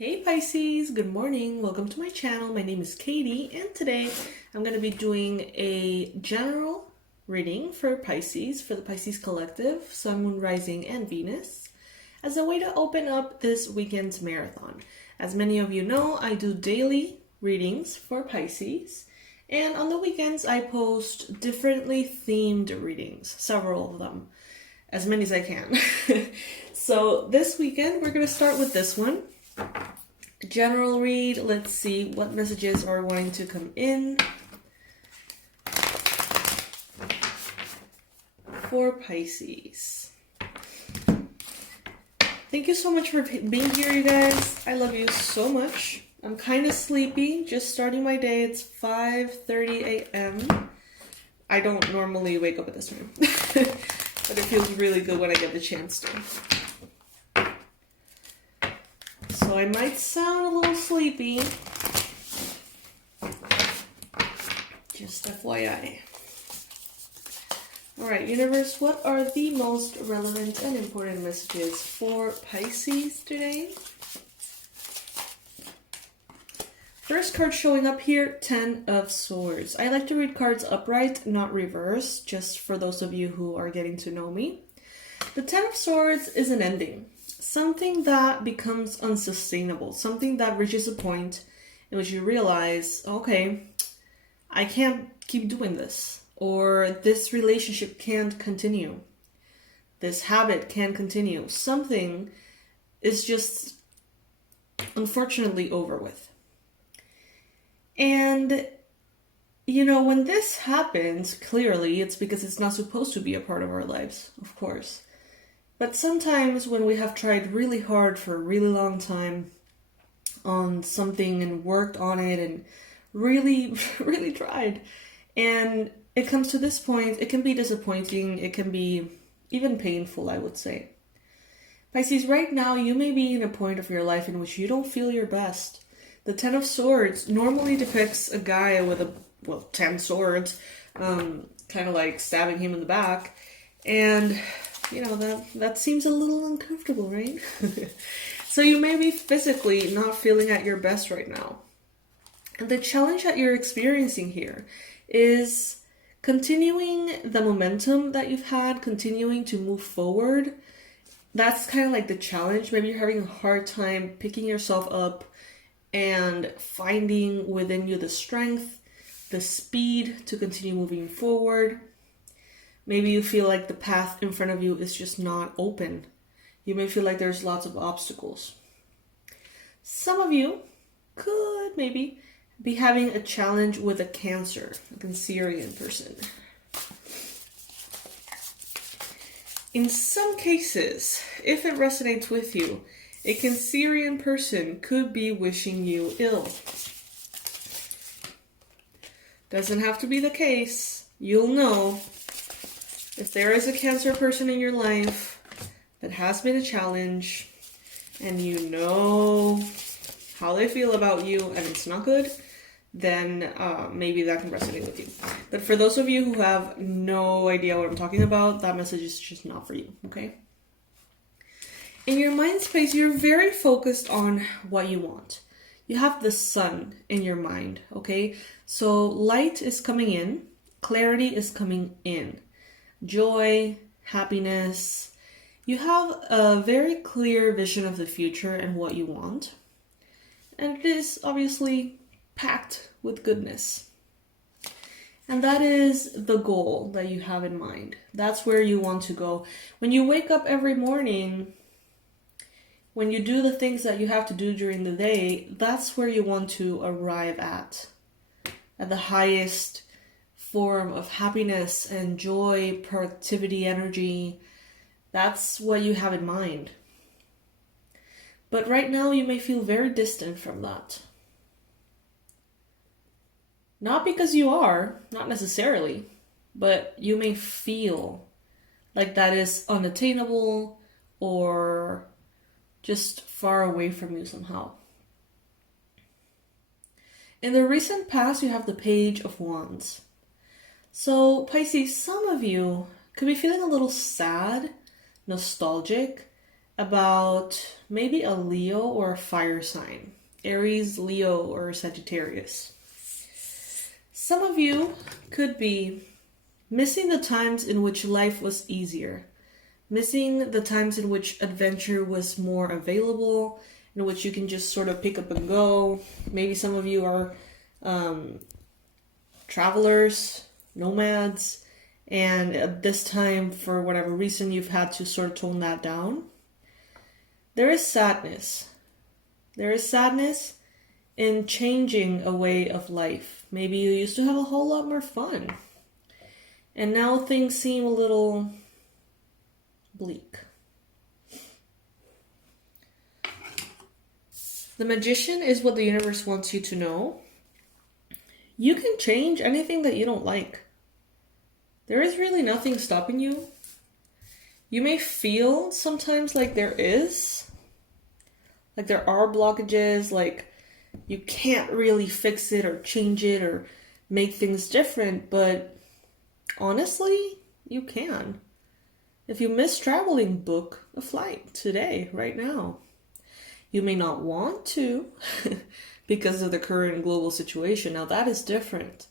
Hey Pisces, good morning. Welcome to my channel. My name is Katie and today I'm going to be doing a general reading for Pisces, for the Pisces collective, Sun, Moon, Rising, and Venus, as a way to open up this weekend's marathon. As many of you know, I do daily readings for Pisces, and on the weekends I post differently themed readings, several of them, as many as I can. So this weekend we're going to start with this one. General read. Let's see what messages are wanting to come in for Pisces. Thank you so much for being here, you guys. I love you so much. I'm kind of sleepy, just starting my day. It's 5:30 a.m. I don't normally wake up at this time, but it feels really good when I get the chance to. So I might sound a little sleepy, just FYI. Alright, universe, what are the most relevant and important messages for Pisces today? First card showing up here, 10 of Swords. I like to read cards upright, not reverse, just for those of you who are getting to know me. The 10 of Swords is an ending. Something that becomes unsustainable, something that reaches a point in which you realize, okay, I can't keep doing this, or this relationship can't continue, this habit can't continue. Something is just unfortunately over with. And, you know, when this happens, clearly it's because it's not supposed to be a part of our lives, of course. But sometimes when we have tried really hard for a really long time on something and worked on it and really tried, and it comes to this point, it can be disappointing, it can be even painful, I would say. Pisces, right now you may be in a point of your life in which you don't feel your best. The 10 of Swords normally depicts a guy with 10 swords, kind of like stabbing him in the back, and you know, that seems a little uncomfortable, right? So you may be physically not feeling at your best right now. And the challenge that you're experiencing here is continuing the momentum that you've had, continuing to move forward. That's kind of like the challenge. Maybe you're having a hard time picking yourself up and finding within you the strength, the speed to continue moving forward. Maybe you feel like the path in front of you is just not open. You may feel like there's lots of obstacles. Some of you could maybe be having a challenge with a Cancer, a Cancerian person. In some cases, if it resonates with you, a Cancerian person could be wishing you ill. Doesn't have to be the case. You'll know. If there is a Cancer person in your life that has been a challenge and you know how they feel about you and it's not good, then maybe that can resonate with you. But for those of you who have no idea what I'm talking about, that message is just not for you, okay? In your mind space, you're very focused on what you want. You have the sun in your mind, okay? So light is coming in, clarity is coming in. Joy, happiness. You have a very clear vision of the future and what you want. And it is obviously packed with goodness. And that is the goal that you have in mind. That's where you want to go. When you wake up every morning, when you do the things that you have to do during the day, that's where you want to arrive at the highest form of happiness and joy, productivity, energy. That's what you have in mind. But right now you may feel very distant from that. Not because you are, not necessarily, but you may feel like that is unattainable or just far away from you somehow. In the recent past, you have the Page of Wands. So, Pisces, some of you could be feeling a little sad, nostalgic, about maybe a Leo or a fire sign. Aries, Leo, or Sagittarius. Some of you could be missing the times in which life was easier. Missing the times in which adventure was more available, in which you can just sort of pick up and go. Maybe some of you are travelers, nomads, and at this time, for whatever reason, you've had to sort of tone that down. There is sadness. There is sadness in changing a way of life. Maybe you used to have a whole lot more fun, and now things seem a little bleak. The Magician is what the universe wants you to know. You can change anything that you don't like. There is really nothing stopping you. You may feel sometimes like there are blockages, like you can't really fix it or change it or make things different, but honestly, you can. If you miss traveling, book a flight today, right now. You may not want to because of the current global situation. Now that is different.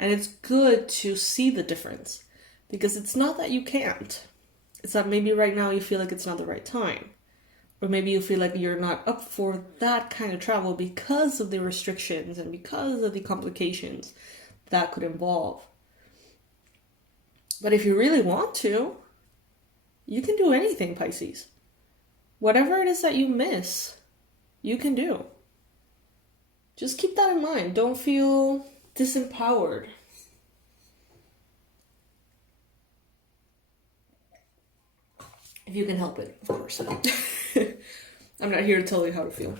And it's good to see the difference, because it's not that you can't. It's that maybe right now you feel like it's not the right time. Or maybe you feel like you're not up for that kind of travel because of the restrictions and because of the complications that could involve. But if you really want to, you can do anything, Pisces. Whatever it is that you miss, you can do. Just keep that in mind. Don't feel disempowered. If you can help it, of course. I'm not here to tell you how to feel.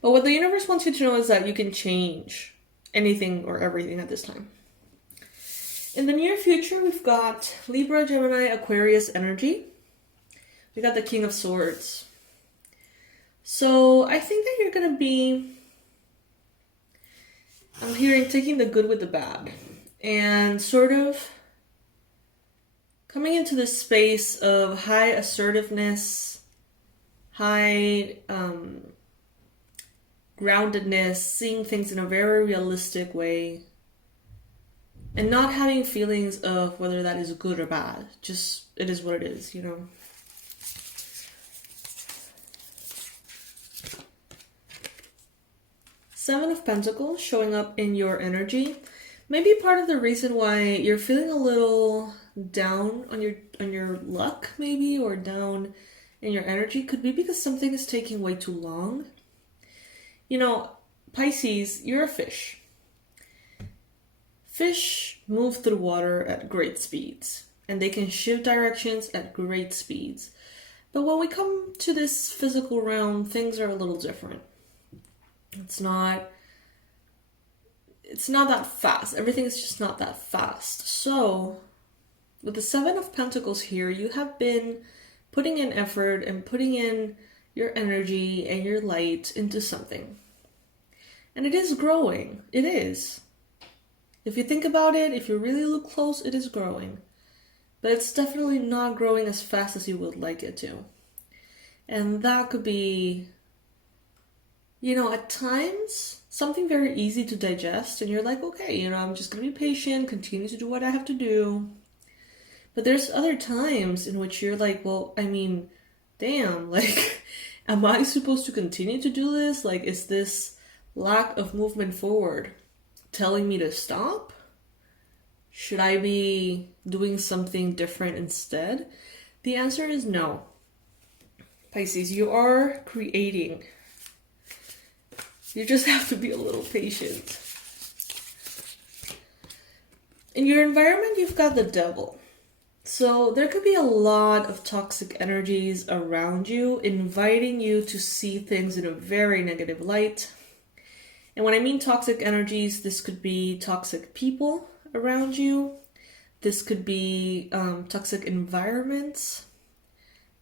But what the universe wants you to know is that you can change anything or everything at this time. In the near future, we've got Libra, Gemini, Aquarius energy. We got the King of Swords. So I think that you're going to be, I'm hearing, taking the good with the bad and sort of coming into this space of high assertiveness, high groundedness, seeing things in a very realistic way, and not having feelings of whether that is good or bad. Just, it is what it is, you know. Seven of Pentacles showing up in your energy. Maybe part of the reason why you're feeling a little down on your luck, maybe, or down in your energy, could be because something is taking way too long. You know, Pisces, you're a fish. Fish move through water at great speeds, and they can shift directions at great speeds. But when we come to this physical realm, things are a little different. It's not that fast. Everything is just not that fast. So, with the Seven of Pentacles here, you have been putting in effort and putting in your energy and your light into something. And it is growing. It is. If you think about it, if you really look close, it is growing. But it's definitely not growing as fast as you would like it to. And that could be, you know, at times, something very easy to digest. And you're like, okay, you know, I'm just going to be patient, continue to do what I have to do. But there's other times in which you're like, well, I mean, damn, like, am I supposed to continue to do this? Like, is this lack of movement forward telling me to stop? Should I be doing something different instead? The answer is no. Pisces, you are creating. You just have to be a little patient. In your environment, you've got the Devil. So there could be a lot of toxic energies around you, inviting you to see things in a very negative light. And when I mean toxic energies, this could be toxic people around you. This could be toxic environments.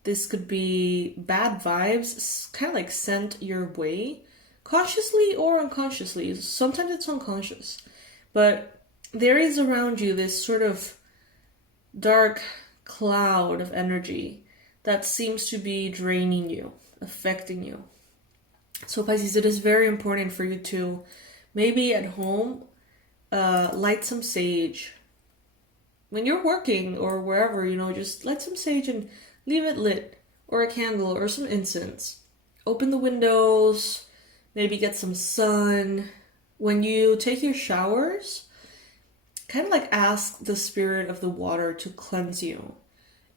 This could be bad vibes, kind of like sent your way, consciously or unconsciously. Sometimes it's unconscious. But there is around you this sort of dark cloud of energy that seems to be draining you, affecting you. So Pisces, it is very important for you to maybe at home light some sage. When you're working or wherever, just light some sage and leave it lit, or a candle or some incense. Open the windows, maybe get some sun. When you take your showers, kind of like ask the spirit of the water to cleanse you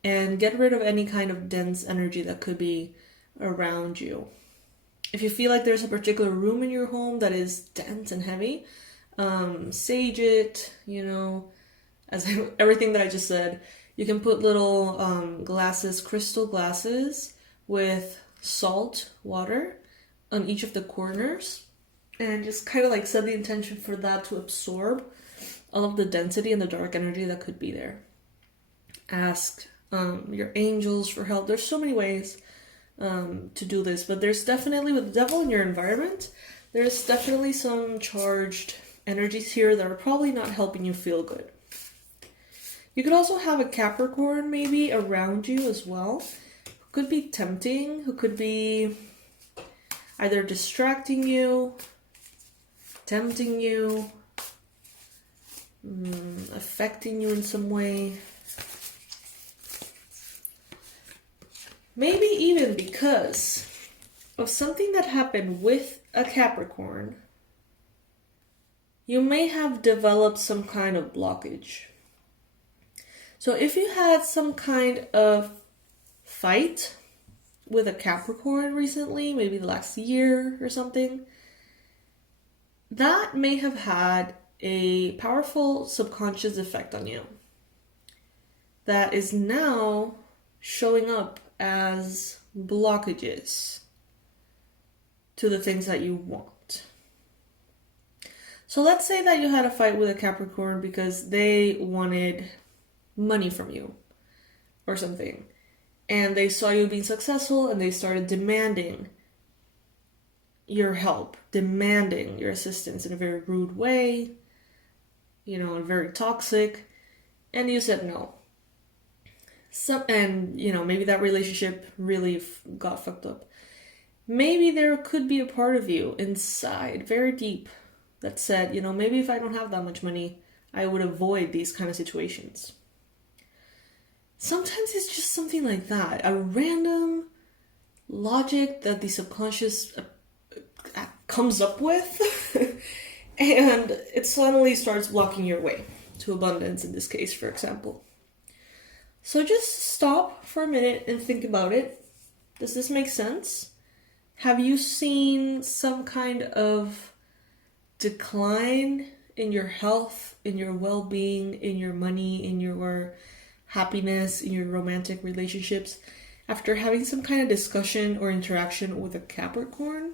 and get rid of any kind of dense energy that could be around you. If you feel like there's a particular room in your home that is dense and heavy, sage it, everything that I just said. You can put little glasses, crystal glasses with salt water on each of the corners, and just kind of like set the intention for that to absorb all of the density and the dark energy that could be there. Ask your angels for help. There's so many ways to do this, but there's definitely, with the devil in your environment, there's definitely some charged energies here that are probably not helping you feel good. You could also have a Capricorn maybe around you as well, who could be tempting, who could be either distracting you, tempting you, affecting you in some way. Maybe even because of something that happened with a Capricorn, you may have developed some kind of blockage. So if you had some kind of fight with a Capricorn recently, maybe the last year or something, that may have had a powerful subconscious effect on you that is now showing up as blockages to the things that you want. So let's say that you had a fight with a Capricorn because they wanted money from you or something, and they saw you being successful and they started demanding your help, demanding your assistance in a very rude way, and very toxic, and you said no. And maybe that relationship really got fucked up. Maybe there could be a part of you inside, very deep, that said, maybe if I don't have that much money, I would avoid these kind of situations. Sometimes it's just something like that, a random logic that the subconscious comes up with, and it suddenly starts blocking your way to abundance, in this case, for example. So just stop for a minute and think about it. Does this make sense? Have you seen some kind of decline in your health, in your well-being, in your money, in your happiness, in your romantic relationships after having some kind of discussion or interaction with a Capricorn?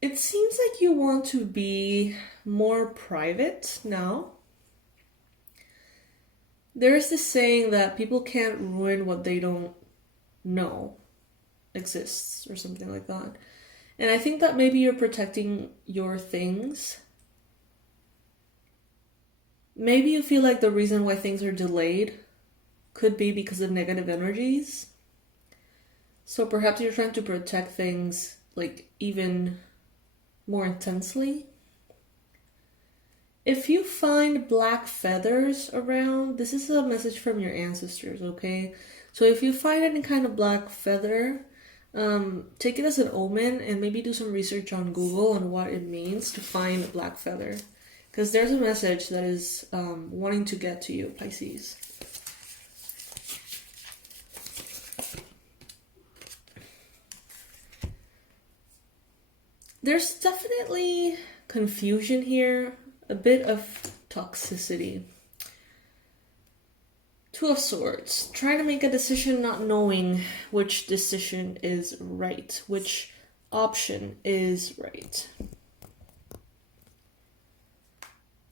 It seems like you want to be more private now. There is this saying that people can't ruin what they don't know exists, or something like that. And I think that maybe you're protecting your things. Maybe you feel like the reason why things are delayed could be because of negative energies. So perhaps you're trying to protect things like even more intensely. If you find black feathers around, this is a message from your ancestors, okay? So if you find any kind of black feather, take it as an omen and maybe do some research on Google on what it means to find a black feather. Because there's a message that is wanting to get to you, Pisces. There's definitely confusion here, a bit of toxicity. Two of Swords, trying to make a decision not knowing which decision is right, which option is right.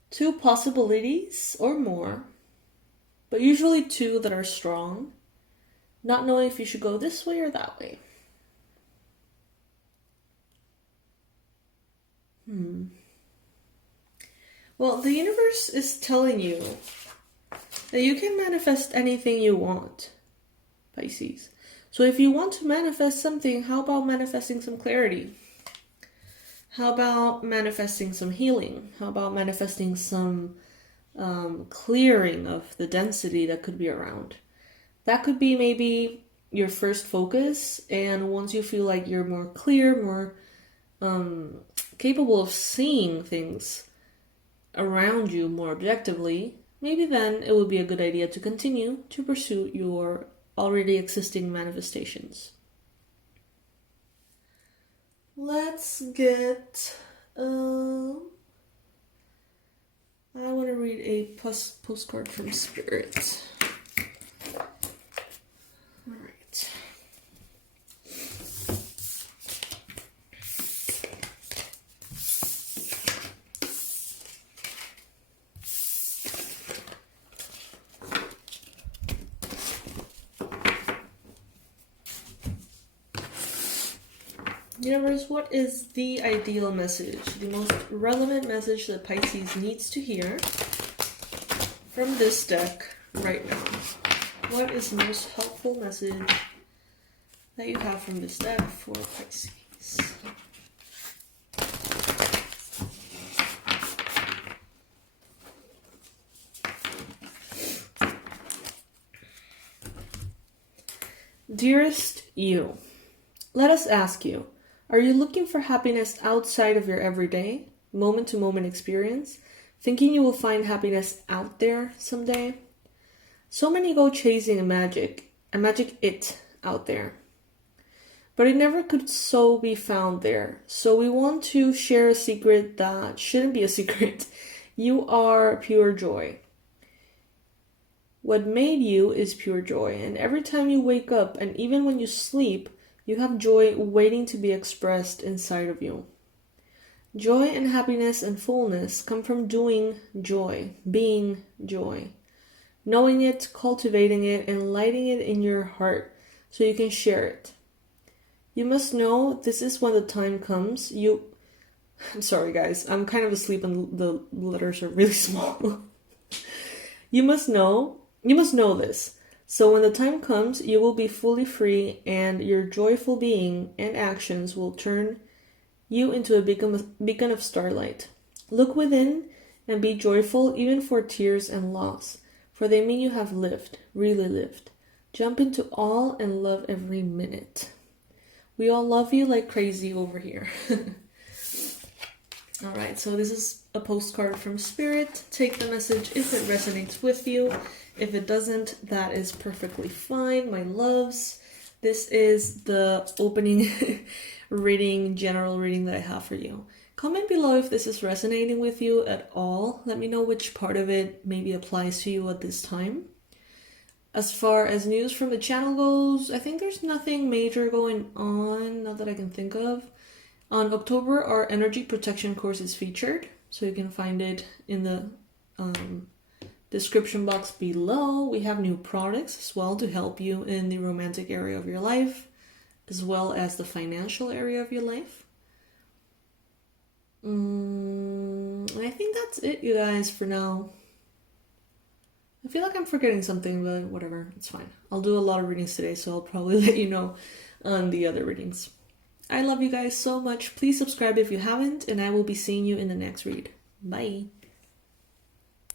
Two possibilities or more, but usually two that are strong, not knowing if you should go this way or that way. Well, the universe is telling you that you can manifest anything you want, Pisces. So if you want to manifest something, how about manifesting some clarity? How about manifesting some healing? How about manifesting some clearing of the density that could be around? That could be maybe your first focus, and once you feel like you're more clear, more capable of seeing things around you more objectively, maybe then it would be a good idea to continue to pursue your already existing manifestations. Let's get... I want to read a postcard from Spirit. Alright. Universe, what is the ideal message, the most relevant message that Pisces needs to hear from this deck right now? What is the most helpful message that you have from this deck for Pisces? Dearest you, let us ask you, are you looking for happiness outside of your everyday, moment-to-moment experience, thinking you will find happiness out there someday? So many go chasing a magic it out there. But it never could so be found there. So we want to share a secret that shouldn't be a secret. You are pure joy. What made you is pure joy. And every time you wake up, and even when you sleep, you have joy waiting to be expressed inside of you. Joy and happiness and fullness come from doing joy, being joy. Knowing it, cultivating it, and lighting it in your heart so you can share it. You must know this is when the time comes. I'm sorry guys, I'm kind of asleep and the letters are really small. You must know this. So when the time comes, you will be fully free, and your joyful being and actions will turn you into a beacon of starlight. Look within and be joyful even for tears and loss, for they mean you have lived, really lived. Jump into all and love every minute. We all love you like crazy over here. Alright, so this is a postcard from Spirit. Take the message if it resonates with you. If it doesn't, that is perfectly fine, my loves. This is the opening reading, general reading that I have for you. Comment below if this is resonating with you at all. Let me know which part of it maybe applies to you at this time. As far as news from the channel goes, I think there's nothing major going on, not that I can think of. On October, our energy protection course is featured, so you can find it in the description box below. We have new products as well to help you in the romantic area of your life, as well as the financial area of your life. I think that's it, you guys, for now. I feel like I'm forgetting something, but whatever, it's fine. I'll do a lot of readings today, so I'll probably let you know on the other readings. I love you guys so much. Please subscribe if you haven't, and I will be seeing you in the next read. Bye!